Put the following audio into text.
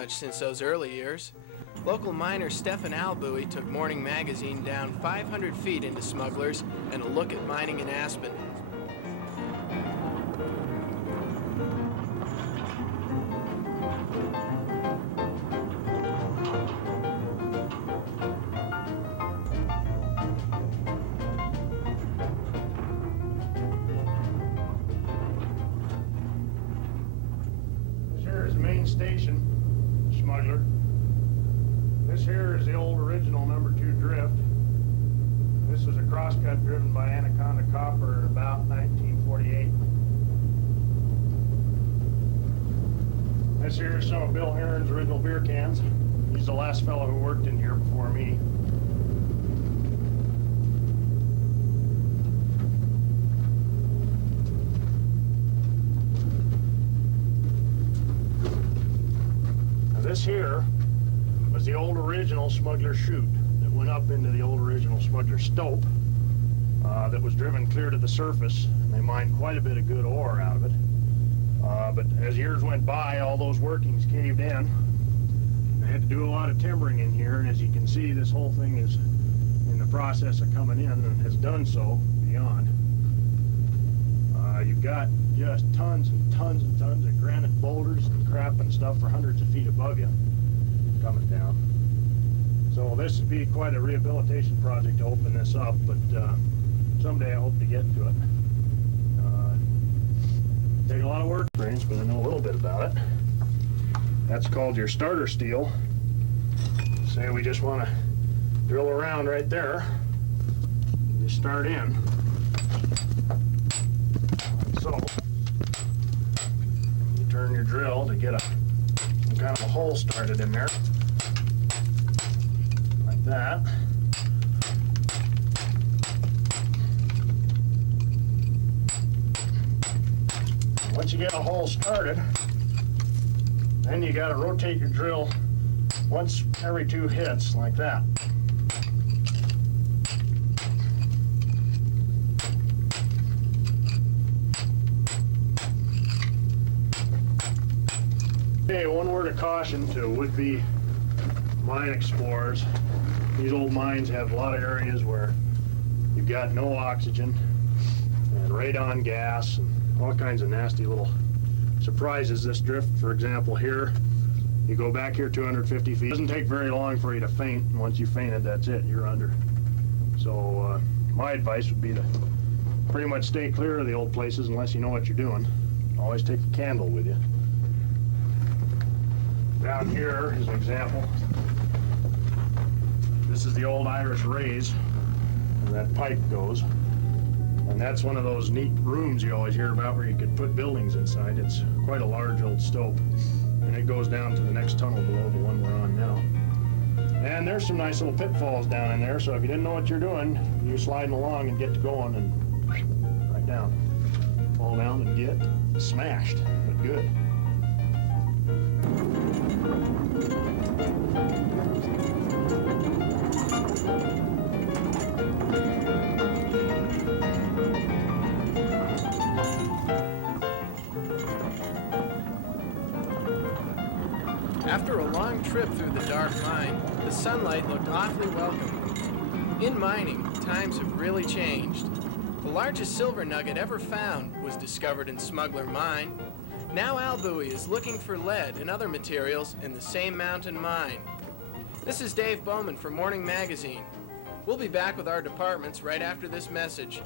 much since those early years. Local miner Stefan Albury took Morning Magazine down 500 feet into Smugglers and a look at mining in Aspen. This here is the main station, Smuggler. This here is the old original number 2 drift. This was a crosscut driven by Anaconda Copper in about 1948. This here is some of Bill Heron's original beer cans. He's the last fellow who worked in here before me. Now this here was the old original Smuggler chute that went up into the old original Smuggler stope that was driven clear to the surface, and they mined quite a bit of good ore out of it. But as years went by, all those workings caved in. They had to do a lot of timbering in here, and as you can see, this whole thing is in the process of coming in and has done so beyond. You've got just tons and tons and tons of granite boulders and crap and stuff for hundreds of feet above you coming down. So this would be quite a rehabilitation project to open this up, but someday I hope to get to it. Take a lot of work experience, but I know a little bit about it. That's called your starter steel. Say we just want to drill around right there. You start in. Like so. You turn your drill to get some kind of a hole started in there. Like that. Once you get a hole started, then you got to rotate your drill once every 2 hits, like that. Okay, one word of caution to would-be mine explorers. These old mines have a lot of areas where you've got no oxygen and radon gas and all kinds of nasty little surprises. This drift, for example, here, you go back here 250 feet. It doesn't take very long for you to faint, and once you fainted, that's it, you're under. So my advice would be to pretty much stay clear of the old places unless you know what you're doing. Always take a candle with you. Down here is an example. This is the old Irish raise where that pipe goes. And that's one of those neat rooms you always hear about where you could put buildings inside. It's quite a large old stope. And it goes down to the next tunnel below the one we're on now. And there's some nice little pitfalls down in there, so if you didn't know what you're doing, you're sliding along and get to going and right down. Fall down and get smashed, but good. After a long trip through the dark mine, the sunlight looked awfully welcome. In mining, times have really changed. The largest silver nugget ever found was discovered in Smuggler Mine. Now Albury is looking for lead and other materials in the same mountain mine. This is Dave Bowman for Morning Magazine. We'll be back with our departments right after this message.